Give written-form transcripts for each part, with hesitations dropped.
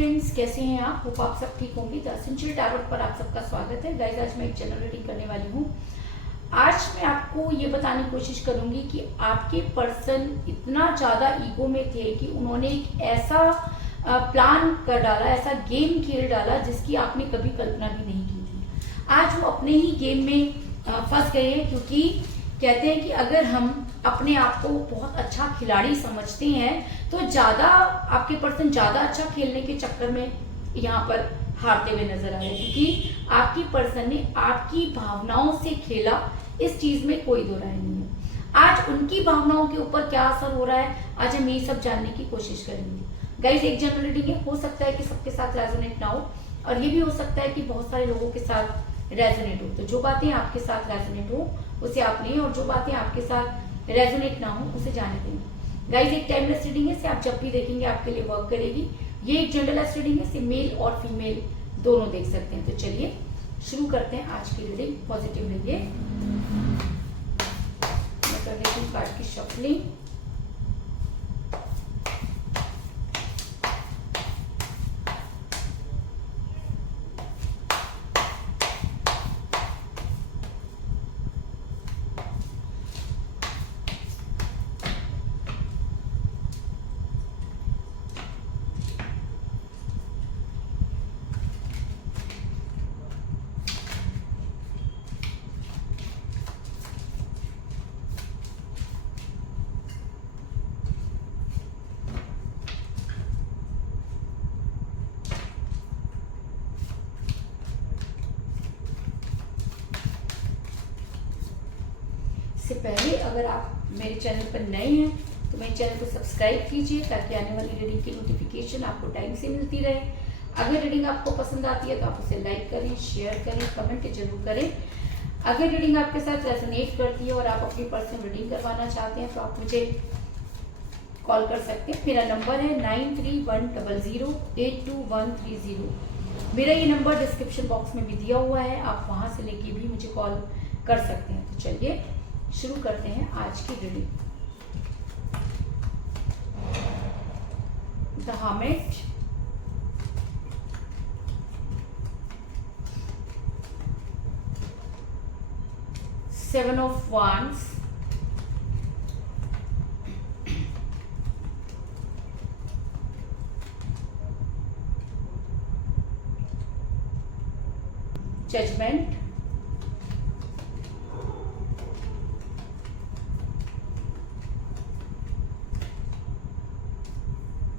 Friends, कैसे हैं आप? होप आप सब ठीक होंगे। द एसेंशियल टैरोट पर आप सबका स्वागत है। गाइस, आज मैं एक जनरल रीडिंग करने वाली हूँ। आज मैं आपको ये बताने की कोशिश करूंगी कि आपके पर्सन इतना ज़्यादा ईगो में थे कि उन्होंने एक ऐसा प्लान कर डाला, ऐसा गेम खेल डाला जिसकी आपने कभी कल्पना भी नहीं की थी। आज वो अपने ही गेम में फंस गए हैं, क्योंकि कहते हैं कि अगर हम अपने आप को बहुत अच्छा खिलाड़ी समझते हैं तो ज़्यादा आपके पर्सन ज़्यादा अच्छा खेलने के चक्कर में यहाँ पर हारते हुए नजर आ रहे हैं, क्योंकि आपकी पर्सन ने आपकी भावनाओं से खेला। इस चीज़ में कोई दो राय नहीं है। आज उनकी भावनाओं के ऊपर क्या असर हो रहा है, आज हम ये सब जानने की कोशिश करेंगे। गाइस, एक जनरल रीडिंग है, हो सकता है कि सबके साथ रेजोनेट ना हो, और ये भी हो सकता है कि बहुत सारे लोगों के साथ रेजोनेट हो। तो जो बातें आपके साथ रेजोनेट हो उसे आप लें, और जो बातें आपके साथ रेजोनेट ना हो उसे जाने देंगे। गाइस, एक टाइमलेस रीडिंग है, इसे आप जब भी देखेंगे आपके लिए वर्क करेगी। ये एक जनरलाइज रीडिंग है, इसे मेल और फीमेल दोनों देख सकते हैं। तो चलिए शुरू करते हैं आज की रीडिंग। पॉजिटिव रहिए। मैं कर देती हूँ कार्ड की शफलिंग। इससे पहले अगर आप मेरे चैनल पर नए हैं तो मेरे चैनल को सब्सक्राइब कीजिए, ताकि आने वाली रीडिंग की नोटिफिकेशन आपको टाइम से मिलती रहे। अगर रीडिंग आपको पसंद आती है तो आप उसे लाइक करें, शेयर करें, कमेंट जरूर करें। अगर रीडिंग आपके साथ रेजोनेट करती है और आप अपनी पर्सनल रीडिंग करवाना चाहते हैं तो आप मुझे कॉल कर सकते हैं। मेरा नंबर है 9310082130। मेरा ये नंबर डिस्क्रिप्शन बॉक्स में भी दिया हुआ है, आप वहां से लेके भी मुझे कॉल कर सकते हैं। तो चलिए शुरू करते हैं आज की reading. The hermit, seven of wands, judgment,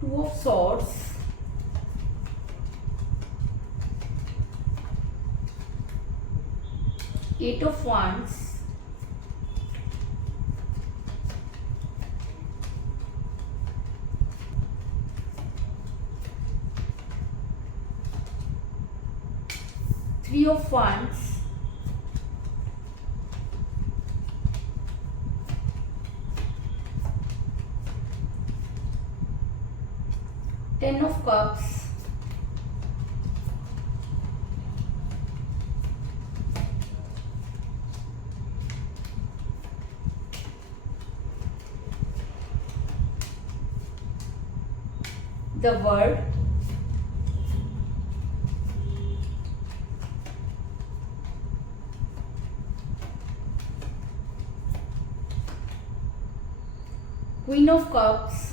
Two of Swords, Eight of Wands, Three of Wands, Ten of Cups, the World, Queen of Cups,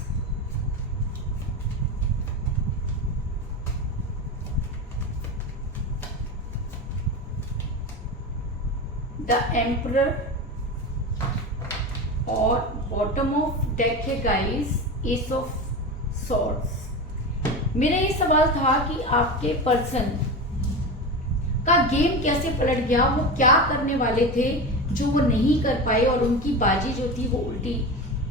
the emperor, और बॉटम ऑफ डेक है गाइस एस ऑफ सॉर्ड्स। मेरा ये सवाल था कि आपके person का game कैसे पलट गया, वो क्या करने वाले थे जो वो नहीं कर पाए और उनकी बाजी जो थी वो उल्टी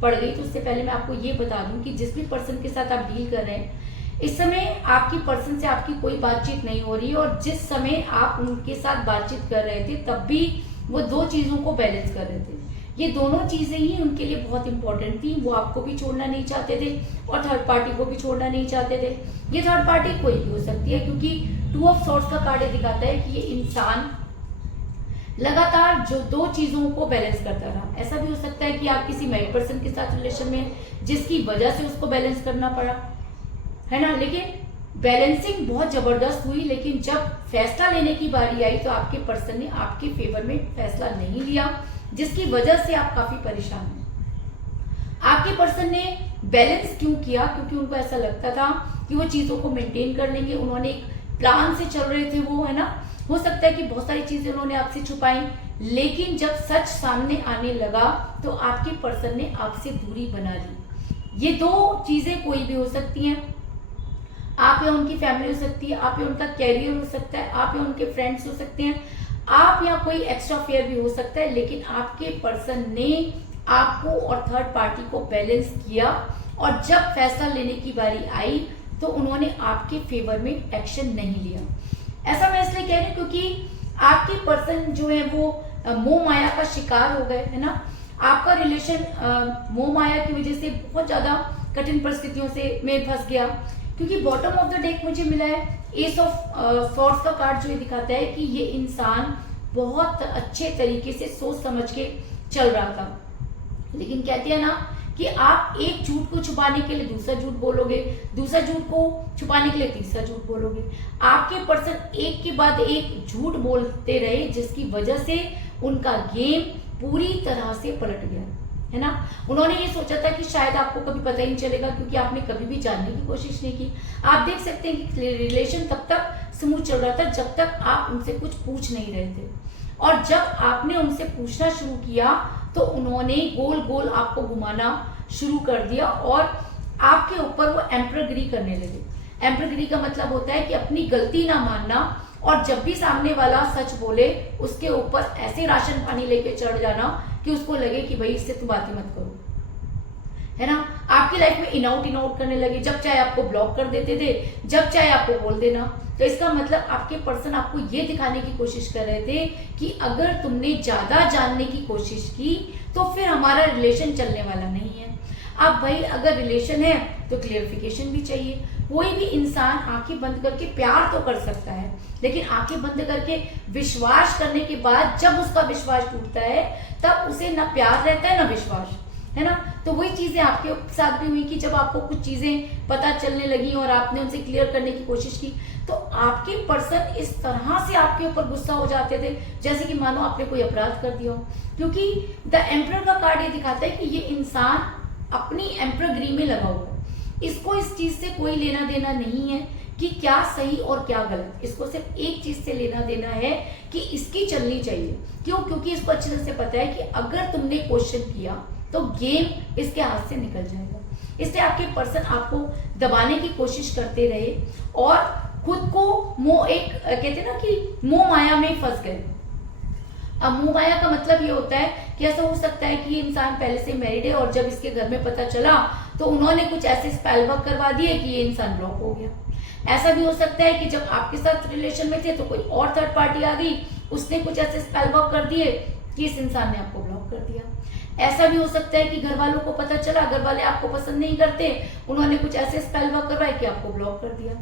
पड़ गई। तो उससे पहले मैं आपको ये बता दूं कि जिस भी पर्सन के साथ आप डील कर रहे हैं इस समय आपकी पर्सन से आपकी कोई बातचीत नहीं हो रही है, और जिस समय आप उनके साथ बातचीत कर रहे थे तब भी वो दो चीजों को बैलेंस कर रहे थे। ये दोनों चीजें ही उनके लिए बहुत इंपॉर्टेंट थी। वो आपको भी छोड़ना नहीं चाहते थे और थर्ड पार्टी को भी छोड़ना नहीं चाहते थे। ये थर्ड पार्टी कोई भी हो सकती है, क्योंकि टू ऑफ सॉर्ड्स का कार्ड दिखाता है कि ये इंसान लगातार जो दो चीजों को बैलेंस करता रहा। ऐसा भी हो सकता है कि आप किसी मैरिड पर्सन के साथ रिलेशन में जिसकी वजह से उसको बैलेंस करना पड़ा, है ना। लेकिन बैलेंसिंग बहुत जबरदस्त हुई, लेकिन जब फैसला लेने की बारी आई तो आपके पर्सन ने आपके फेवर में फैसला नहीं लिया, जिसकी वजह से आप काफी परेशान हैं। आपके पर्सन ने बैलेंस क्यों किया? क्योंकि उनको ऐसा लगता था कि वो चीजों को मेंटेन कर लेंगे, उन्होंने एक प्लान से चल रहे थे वो, है ना। हो सकता है कि बहुत सारी चीजें उन्होंने आपसे छुपाई, लेकिन जब सच सामने आने लगा तो आपके पर्सन ने आपसे दूरी बना ली। ये दो चीजें कोई भी हो सकती हैं, आप या उनकी फैमिली हो सकती है, आप या उनका कैरियर हो सकता है, आप या उनके फ्रेंड्स हो सकते हैं, आप या कोई एक्स्ट्रा फेयर भी हो सकता है, लेकिन आपके पर्सन ने आपको और थर्ड पार्टी को बैलेंस किया, और जब फैसला लेने की बारी आई तो उन्होंने आपके फेवर में एक्शन नहीं लिया। ऐसा मैं इसलिए कह रही हूँ क्योंकि आपके पर्सन जो है वो मोह माया का शिकार हो गए, है ना। आपका रिलेशन मोह माया की वजह से बहुत ज्यादा कठिन परिस्थितियों से में फंस गया, क्योंकि बॉटम ऑफ द डेक मुझे मिला है एस ऑफ सॉर्ड्स का कार्ड, जो ये दिखाता है कि ये इंसान बहुत अच्छे तरीके से सोच समझ के चल रहा था, लेकिन कहते हैं ना कि आप एक झूठ को छुपाने के लिए दूसरा झूठ बोलोगे, दूसरा झूठ को छुपाने के लिए तीसरा झूठ बोलोगे। आपके पर्सन एक के बाद एक झूठ बोलते रहे, जिसकी वजह से उनका गेम पूरी तरह से पलट गया, है ना। उन्होंने ये सोचा था कि शायद आपको कभी पता ही नहीं चलेगा, क्योंकि आपने कभी भी जानने की कोशिश नहीं की। आप देख सकते हैं कि रिलेशन तब तक स्मूथ चल रहा था जब तक आप उनसे कुछ पूछ नहीं रहे थे, और जब आपने उनसे पूछना शुरू किया तो उन्होंने गोल गोल आपको घुमाना शुरू कर दिया, और आपके ऊपर वो एम्परगिरी करने लगे। एम्परगिरी का मतलब होता है कि अपनी गलती ना मानना, और जब भी सामने वाला सच बोले उसके ऊपर ऐसे राशन पानी लेके चढ़ जाना कि उसको लगे कि भाई इससे तुम बातें मत करो, है ना। आपकी लाइफ में इन आउट करने लगे, जब चाहे आपको ब्लॉक कर देते थे, जब चाहे आपको बोल देना। तो इसका मतलब आपके पर्सन आपको ये दिखाने की कोशिश कर रहे थे कि अगर तुमने ज्यादा जानने की कोशिश की तो फिर हमारा रिलेशन चलने वाला नहीं है। अब भाई अगर रिलेशन है तो क्लियरिफिकेशन भी चाहिए। कोई भी इंसान आंखें बंद करके प्यार तो कर सकता है, लेकिन आंखें बंद करके विश्वास करने के बाद जब उसका विश्वास टूटता है तब उसे ना प्यार रहता है ना विश्वास, है ना। तो वही चीजें आपके साथ भी हुई कि जब आपको कुछ चीजें पता चलने लगी और आपने उनसे क्लियर करने की कोशिश की, तो आपके पर्सन इस तरह से आपके ऊपर गुस्सा हो जाते थे जैसे कि मानो आपने कोई अपराध कर दिया हो। क्योंकि द एम्परर का कार्ड ये दिखाता है कि ये इंसान अपनी एम्परगिरी में लगा हुआ है, इसको इस चीज से कोई लेना देना नहीं है कि क्या सही और क्या गलत। इसको सिर्फ एक चीज से लेना देना है कि इसकी चलनी चाहिए। क्यों? क्योंकि इसको अच्छी तरह से पता है कि अगर तुमने क्वेश्चन किया तो गेम इसके हाथ से निकल जाएगा। इसलिए आपके पर्सन आपको दबाने की कोशिश करते रहे और खुद को कहते हैं ना कि मोह माया में फंस गए। अब मोह माया का मतलब ये होता है कि ऐसा हो सकता है कि ये इंसान पहले से मैरिड है और जब इसके घर में पता चला तो उन्होंने कुछ ऐसे स्पेल वर्क करवा दिए कि ये इंसान ब्लॉक हो गया। ऐसा भी हो सकता है कि जब आपके साथ रिलेशन में थे तो कोई और थर्ड पार्टी आ गई, उसने कुछ ऐसे स्पेल वर्क कर दिए कि इस इंसान ने आपको ब्लॉक कर दिया। ऐसा भी हो सकता है कि घर वालों को पता चला, घर वाले आपको पसंद नहीं करते, उन्होंने कुछ ऐसे स्पेल वर्क करवाए कि आपको ब्लॉक कर दिया।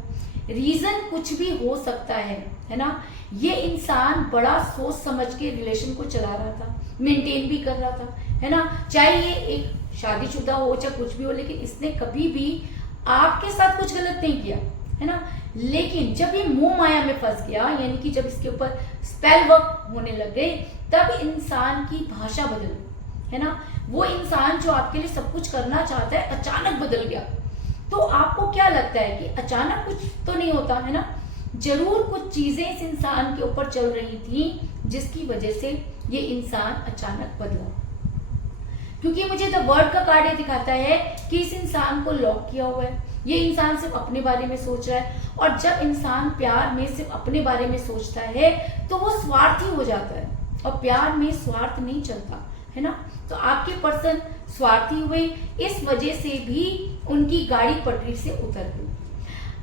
रीजन कुछ भी हो सकता है ना। ये इंसान बड़ा सोच समझ के रिलेशन को चला रहा था, मेंटेन भी कर रहा था, है ना। चाहे ये एक शादीशुदा हो चाहे कुछ भी हो, लेकिन इसने कभी भी आपके साथ कुछ गलत नहीं किया, है ना। लेकिन जब ये मोह माया में फंस गया, यानी कि जब इसके ऊपर स्पेल वर्क होने लग गए, तब इंसान की भाषा बदल गई, है ना। वो इंसान जो आपके लिए सब कुछ करना चाहता है अचानक बदल गया। तो आपको क्या लगता है कि अचानक कुछ तो नहीं होता, है ना। जरूर कुछ चीजें इस इंसान के ऊपर चल रही थी जिसकी वजह से ये इंसान अचानक बदला। क्योंकि मुझे द वर्ड का कार्ड ये दिखाता है कि इस इंसान को लॉक किया हुआ है, ये इंसान सिर्फ अपने बारे में सोच रहा है, और जब इंसान प्यार में सिर्फ अपने बारे में सोचता है तो वो स्वार्थी हो जाता है, और प्यार में स्वार्थ नहीं चलता, है ना। तो आपके पर्सन स्वार्थी हुए, इस वजह से भी उनकी गाड़ी पटरी से उतर गई।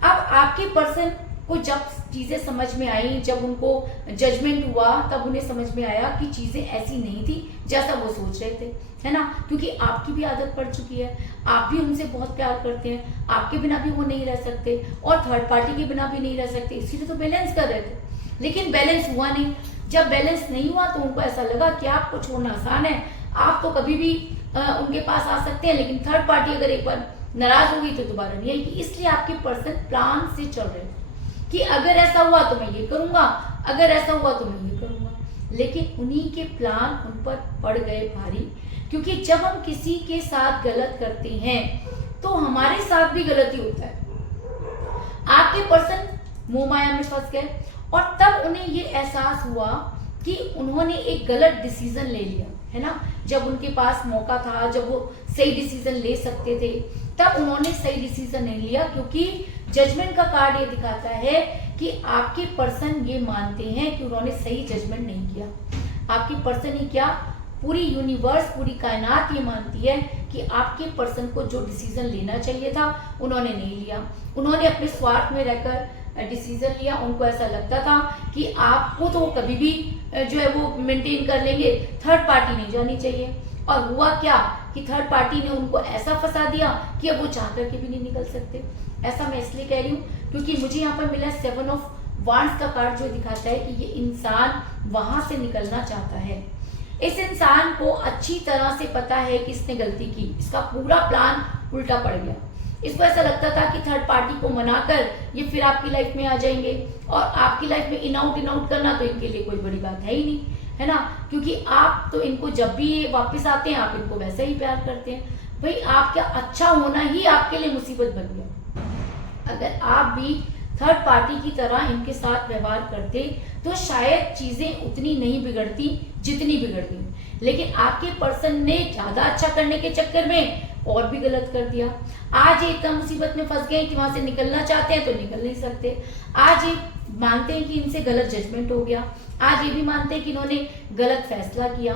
अब आपके पर्सन को जब चीजें समझ में आई, जब उनको जजमेंट हुआ, तब उन्हें समझ में आया कि चीजें ऐसी नहीं थी जैसा वो सोच रहे थे, है ना। क्योंकि आपकी भी आदत पड़ चुकी है, आप भी उनसे बहुत प्यार करते हैं, आपके बिना भी वो नहीं रह सकते और थर्ड पार्टी के बिना भी नहीं रह सकते, इसीलिए तो बैलेंस कर रहे थे। लेकिन बैलेंस हुआ नहीं। जब बैलेंस नहीं हुआ तो उनको ऐसा लगा कि आपको छोड़ना आसान है, आप तो कभी भी उनके पास आ सकते हैं, लेकिन थर्ड पार्टी अगर एक बार नाराज हो गई तो दोबारा नहीं आएगी। इसलिए आपके पर्सन प्लान से चल रहे हैं कि अगर ऐसा हुआ तो मैं ये करूंगा, अगर ऐसा हुआ तो मैं ये करूंगा। लेकिन उन्हीं के प्लान उन पर पड़ गए भारी, क्योंकि जब हम किसी के साथ गलत करते हैं तो हमारे साथ भी गलती होता है। आपके पर्सन मोह माया में फंस गए और तब उन्हें ये एहसास हुआ कि उन्होंने एक गलत डिसीजन ले लिया, है ना। जब उनके पास मौका था, जब वो सही डिसीजन ले सकते थे, तब उन्होंने सही डिसीजन नहीं लिया, क्योंकि जजमेंट का कार्ड ये दिखाता है कि आपके पर्सन ये मानते हैं कि उन्होंने सही जजमेंट नहीं किया। आपके पर्सन ही क्या, पूरी यूनिवर्स, पूरी कायनात ये मानती है कि आपके पर्सन को जो डिसीजन लेना चाहिए था उन्होंने नहीं लिया। उन्होंने अपने स्वार्थ में रहकर डिसीजन लिया। उनको ऐसा लगता था कि आपको तो कभी भी जो है वो मेंटेन कर लेंगे, थर्ड पार्टी नहीं जानी चाहिए। और हुआ क्या कि थर्ड पार्टी ने उनको ऐसा फंसा दिया कि अब वो चाह करके भी नहीं निकल सकते। ऐसा मैं इसलिए कह रही हूँ क्योंकि मुझे यहाँ पर मिला 7 ऑफ वांड्स का कार्ड, जो दिखाता है कि ये इंसान वहां से निकलना चाहता है। इस इंसान को अच्छी तरह से पता है कि इसने गलती की, इसका पूरा प्लान उल्टा पड़ गया। इसको ऐसा लगता था कि थर्ड पार्टी को मनाकर ये फिर आपकी लाइफ में आ जाएंगे, और आपकी लाइफ में इन आउट करना तो इनके लिए कोई बड़ी बात है ही नहीं, है ना। क्योंकि आप तो इनको जब भी ये वापस आते हैं आप इनको वैसे ही प्यार करते हैं। भाई आपका अच्छा होना ही आपके लिए मुसीबत बन गया। अगर आप भी थर्ड पार्टी की तरह इनके साथ व्यवहार करते तो शायद चीजें उतनी नहीं बिगड़ती जितनी बिगड़ गई। लेकिन आपके पर्सन ने ज्यादा अच्छा करने के चक्कर में और भी गलत कर दिया। आज ये इतना मुसीबत में फंस गए कि वहां से निकलना चाहते हैं तो निकल नहीं सकते। आज ये मानते हैं कि इनसे गलत जजमेंट हो गया। आज ये भी मानते हैं कि इन्होंने गलत फैसला किया।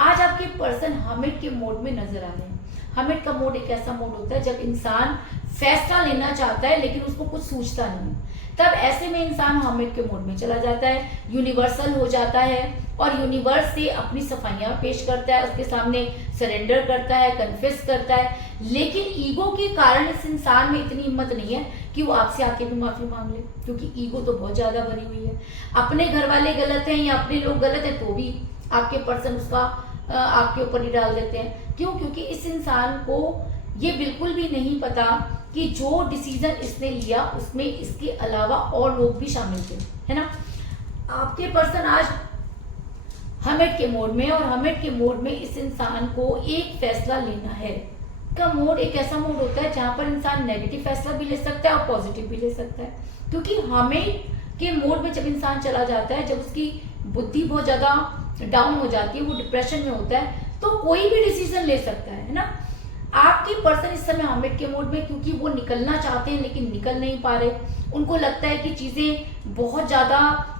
आज आपके पर्सन हर्मिट के मोड में नजर आ रहे हैं। हर्मिट का मोड एक ऐसा मोड होता है जब इंसान फैसला लेना चाहता है लेकिन उसको कुछ सूझता नहीं, तब ऐसे में इंसान हर्मिट के मोड में चला जाता है, यूनिवर्सल हो जाता है और यूनिवर्स से अपनी सफाइयां पेश करता है, उसके सामने सरेंडर करता है, कन्फेस करता है। लेकिन ईगो के कारण इस इंसान में इतनी हिम्मत नहीं है कि वो आपसे आके भी माफी मांग ले, क्योंकि ईगो तो बहुत ज्यादा भरी हुई है। अपने घर वाले गलत हैं या अपने लोग गलत हैं तो भी आपके पर्सन उसका आपके ऊपर ही डाल देते हैं। क्यों? क्योंकि इस इंसान को ये बिल्कुल भी नहीं पता कि जो डिसीजन इसने लिया उसमें इसके अलावा और लोग भी शामिल थे, है ना। आपके पर्सन आज हर्मिट के मोड में, और हर्मिट के मोड में इस इंसान को एक फैसला लेना है। का मोड एक ऐसा मोड होता है जहां पर इंसान नेगेटिव फैसला भी ले सकता है और पॉजिटिव भी ले सकता है। क्योंकि हर्मिट के मोड में जब इंसान चला जाता है, जब उसकी बुद्धि बहुत ज्यादा डाउन हो जाती है, वो डिप्रेशन में होता है, तो कोई भी डिसीजन ले सकता है ना। आपके पर्सन इस समय हर्मिट के मोड में, क्योंकि वो निकलना चाहते हैं लेकिन निकल नहीं पा रहे। उनको लगता है कि चीजें बहुत ज्यादा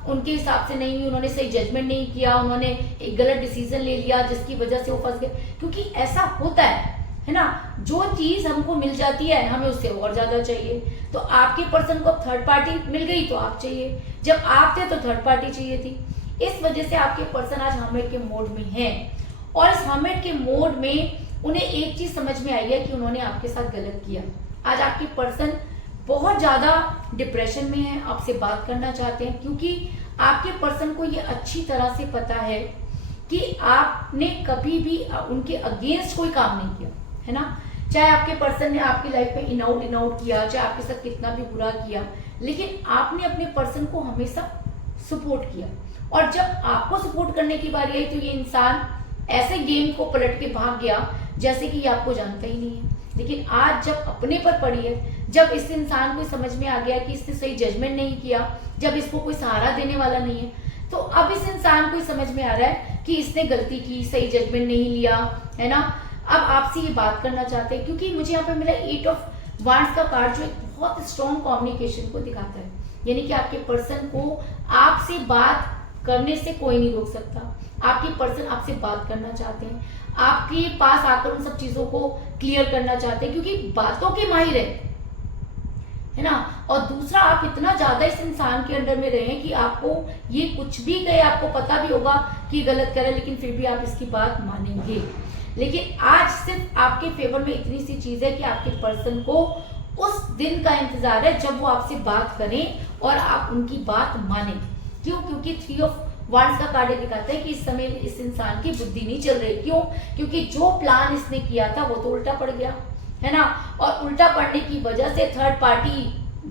उनके हिसाब से नहीं हुई, उन्होंने सही जजमेंट नहीं किया, उन्होंने एक गलत डिसीजन ले लिया जिसकी वजह से वो फंस गए। क्योंकि ऐसा होता है ना, जो चीज हमको मिल जाती है हमें उससे और ज्यादा चाहिए। तो आपके पर्सन को थर्ड पार्टी मिल गई तो आप चाहिए, जब आप थे तो थर्ड पार्टी चाहिए थी। इस वजह से आपके पर्सन आज हर्मिट के मोड में है, और इस हर्मिट के मोड में उन्हें एक चीज समझ में आई है कि उन्होंने आपके साथ गलत किया। आज आपके पर्सन बहुत ज्यादा डिप्रेशन में है, आपसे बात करना चाहते हैं, क्योंकि आपके पर्सन को ये अच्छी तरह से पता है कि आपने कभी भी उनके अगेंस्ट कोई काम नहीं किया, है ना। चाहे आपके पर्सन ने आपकी लाइफ में इन आउट किया, चाहे आपके साथ कितना भी बुरा किया, लेकिन आपने अपने पर्सन को हमेशा सपोर्ट किया। और जब आपको सपोर्ट करने की बारी आई तो ये इंसान ऐसे गेम को पलट के भाग गया जैसे कि ये आपको जानता ही नहीं है। लेकिन आज जब अपने पर पड़ी है, जब इस इंसान को समझ में आ गया कि इसने सही जजमेंट नहीं किया, जब इसको कोई सहारा देने वाला नहीं है, तो अब इस इंसान को समझ में आ रहा है कि इसने गलती की, सही जजमेंट नहीं लिया, है ना। अब आपसे ये बात करना चाहते हैं, क्योंकि मुझे यहाँ पे मिला 8 ऑफ वांड्स का कार्ड, जो एक बहुत स्ट्रॉन्ग कम्युनिकेशन को दिखाता है। यानी कि आपके पर्सन को आपसे बात करने से कोई नहीं रोक सकता। आपके पर्सन आपसे बात करना चाहते हैं, आपके पास आकर उन सब चीजों को क्लियर करना चाहते हैं, क्योंकि बातों के माहिर है ना। और दूसरा, आप इतना ज्यादा इस इंसान के अंडर में रहे कि आपको ये कुछ भी कहे, आपको पता भी होगा कि गलत करे, लेकिन फिर भी आप इसकी बात मानेंगे। लेकिन आज सिर्फ आपके फेवर में इतनी सी चीज है कि आपके पर्सन को उस दिन का इंतजार है जब वो आपसे बात करें और आप उनकी बात माने। क्यों? क्योंकि 3 ऑफ वांड्स का कार्ड दिखाता है कि इस समय इस इंसान की बुद्धि नहीं चल रही। क्यों? क्योंकि जो प्लान इसने किया था वो तो उल्टा पड़ गया। है ना, और उल्टा पड़ने की वजह से थर्ड पार्टी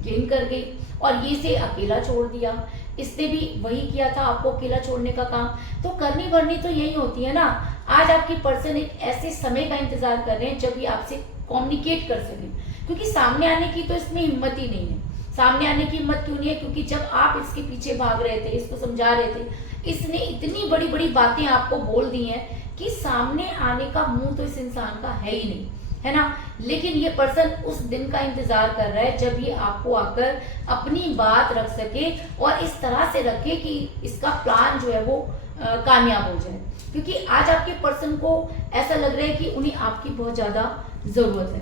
गेन कर गई और ये से अकेला छोड़ दिया। इसने भी वही किया था, आपको अकेला छोड़ने का काम। तो करनी भरनी तो यही होती है ना। आज आपकी पर्सन एक ऐसे समय का इंतजार कर रहे हैं जब ये आपसे कम्युनिकेट कर सके, क्योंकि सामने आने की तो इसमें हिम्मत ही नहीं है। सामने आने की हिम्मत क्यों नहीं है? क्योंकि जब आप इसके पीछे भाग रहे थे, इसको समझा रहे थे, इसने इतनी बड़ी बड़ी बातें आपको बोल दी हैं कि सामने आने का मुंह तो इस इंसान का है ही नहीं, है ना। लेकिन ये पर्सन उस दिन का इंतजार कर रहा है जब ये आपको आकर अपनी बात रख सके और इस तरह से रखे कि इसका प्लान जो है वो कामयाब हो जाए। क्योंकि आज आपके पर्सन को ऐसा लग रहा है कि उन्हें आपकी बहुत ज्यादा जरूरत है।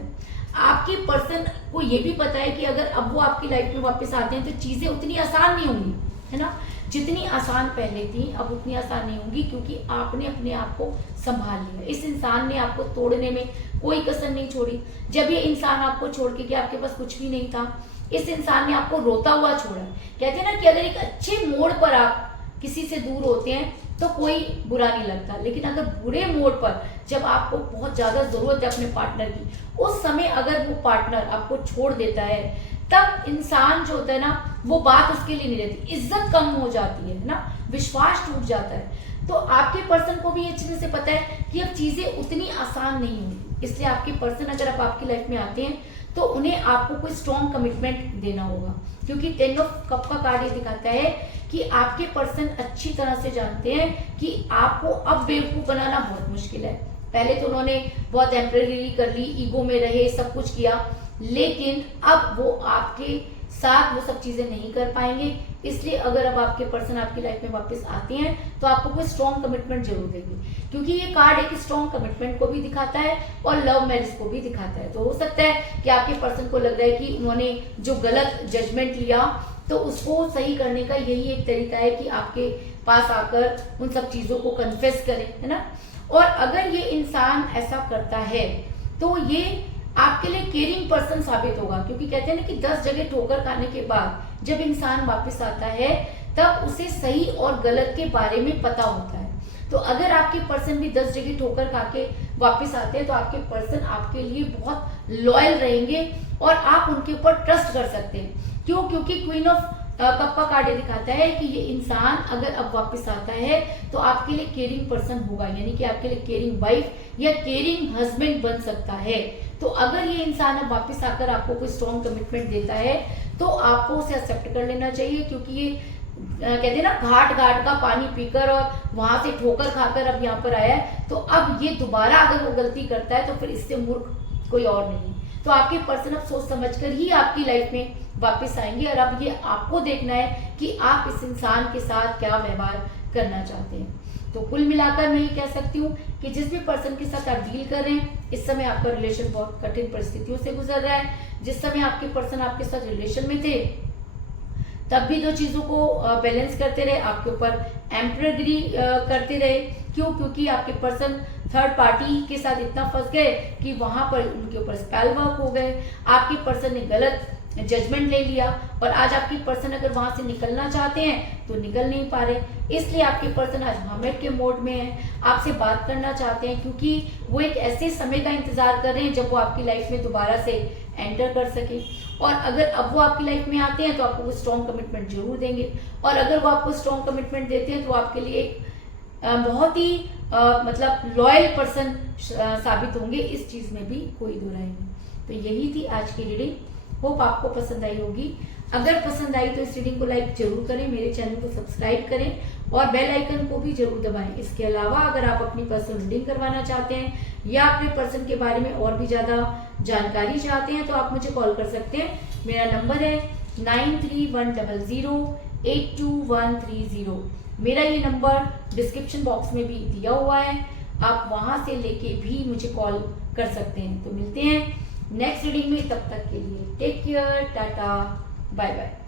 आपके पर्सन को ये भी पता है कि अगर अब वो आपकी लाइफ में वापस आते हैं तो चीजें उतनी आसान नहीं होंगी, है ना। जितनी आसान पहले थी अब उतनी आसान नहीं होंगी, क्योंकि आपने अपने आप को संभाल लिया। इस इंसान ने आपको तोड़ने में कोई कसर नहीं छोड़ी। जब ये इंसान आपको छोड़ के गया, आपके पास कुछ भी नहीं था, इस इंसान ने आपको रोता हुआ छोड़ा। कहते हैं ना कि अगर एक अच्छे मोड़ पर आप किसी से दूर होते हैं तो कोई बुरा नहीं लगता, लेकिन अगर बुरे मोड़ पर जब आपको बहुत ज्यादा जरूरत है अपने पार्टनर की, उस समय अगर वो पार्टनर आपको छोड़ देता है, तब इंसान जो होता है ना, वो बात उसके लिए नहीं रहती, इज्जत कम हो जाती है ना, विश्वास टूट जाता है। तो आपके पर्सन को भी ये अच्छे से पता है कि अब चीजें उतनी आसान नहीं होंगी। इसलिए आपके पर्सन अगर आप आपकी लाइफ में आते हैं तो उन्हें आपको कोई स्ट्रॉन्ग कमिटमेंट देना होगा, क्योंकि 10 ऑफ कप का कार्ड ये दिखाता है कि आपके पर्सन अच्छी तरह से जानते हैं कि आपको अब बेवकूफ बनाना बहुत मुश्किल है। पहले तो उन्होंने बहुत टेम्परेरी कर ली, ईगो में रहे, सब कुछ किया, लेकिन अब वो आपके साथ वो सब चीजें नहीं कर पाएंगे। इसलिए अगर अब आपके पर्सन आपकी लाइफ में वापस आते हैं तो आपको कोई स्ट्रॉन्ग कमिटमेंट जरूर देंगे, क्योंकि ये कार्ड एक स्ट्रॉन्ग कमिटमेंट को भी दिखाता है और लव मैरिज को भी दिखाता है। तो हो सकता है कि आपके पर्सन को लग रहा है कि उन्होंने जो गलत जजमेंट लिया तो उसको सही करने का यही एक तरीका है कि आपके पास आकर उन सब चीजों को कन्फेस करें, है ना। और अगर ये इंसान ऐसा करता है तो ये आपके लिए केयरिंग पर्सन साबित होगा, क्योंकि कहते हैं ना कि 10 जगह ठोकर खाने के बाद जब इंसान वापस आता है तब उसे सही और गलत के बारे में पता होता है। तो अगर आपके पर्सन भी 10 जगह ठोकर खा के वापस आते हैं तो आपके पर्सन आपके लिए बहुत लॉयल रहेंगे और आप उनके ऊपर ट्रस्ट कर सकते हैं। क्यों? क्योंकि क्वीन ऑफ कप का कार्ड ये दिखाता है कि ये इंसान अगर अब वापस आता है तो आपके लिए केयरिंग पर्सन होगा, यानी कि आपके लिए केयरिंग वाइफ या केयरिंग हस्बैंड बन सकता है। तो अगर ये इंसान अब वापस आकर आपको कोई स्ट्रॉन्ग कमिटमेंट देता है तो आपको उसे एक्सेप्ट कर लेना चाहिए, क्योंकि ये कहते हैं ना घाट घाट का पानी पीकर और वहां से ठोकर खाकर अब यहाँ पर आया है, तो अब ये दोबारा अगर वो गलती करता है तो फिर इससे मूर्ख कोई और नहीं। तो आपके पर्सन अब सोच समझकर ही आपकी लाइफ में वापस आएंगे और अब ये आपको देखना है कि आप इस इंसान के साथ क्या व्यवहार करना चाहते हैं। तो कुल मिलाकर मैं ये कह सकती हूँ कि जिस भी पर्सन के साथ आप डील कर रहे हैं, इस समय आपका रिलेशन बहुत कठिन परिस्थितियों से गुजर रहा है। जिस समय आपके पर्सन आपके साथ रिलेशन में थे तब भी दो चीजों को बैलेंस करते रहे, आपके ऊपर एम्प्रेगरी करते रहे। क्यों? क्योंकि आपके पर्सन थर्ड पार्टी के साथ इतना फंस गए कि वहां पर उनके ऊपर स्पेल वर्क हो गए। आपके पर्सन ने गलत जजमेंट ले लिया और आज आपकी पर्सन अगर वहां से निकलना चाहते हैं तो निकल नहीं पा रहे। इसलिए आपके पर्सन आज हमेट के मोड में है, आपसे बात करना चाहते हैं, क्योंकि वो एक ऐसे समय का इंतजार कर रहे हैं जब वो आपकी लाइफ में दोबारा से एंटर कर सके। और अगर अब वो आपकी लाइफ में आते हैं तो आपको वो स्ट्रॉन्ग कमिटमेंट जरूर देंगे, और अगर वो आपको स्ट्रॉन्ग कमिटमेंट देते हैं तो आपके लिए एक बहुत ही मतलब लॉयल पर्सन साबित होंगे। इस चीज में भी कोई दो राय नहीं। तो यही थी आज की रीडिंग। होप आपको पसंद आई होगी। अगर पसंद आई तो इस रीडिंग को लाइक जरूर करें, मेरे चैनल को सब्सक्राइब करें और बेल आइकन को भी जरूर दबाएं। इसके अलावा अगर आप अपनी पर्सनल रीडिंग करवाना चाहते हैं या अपने पर्सन के बारे में और भी ज्यादा जानकारी चाहते हैं तो आप मुझे कॉल कर सकते हैं। मेरा नंबर है 9310082130। मेरा ये नंबर डिस्क्रिप्शन बॉक्स में भी दिया हुआ है, आप वहां से लेके भी मुझे कॉल कर सकते हैं। तो मिलते हैं नेक्स्ट रीडिंग में, तब तक के लिए take care, tata, bye bye.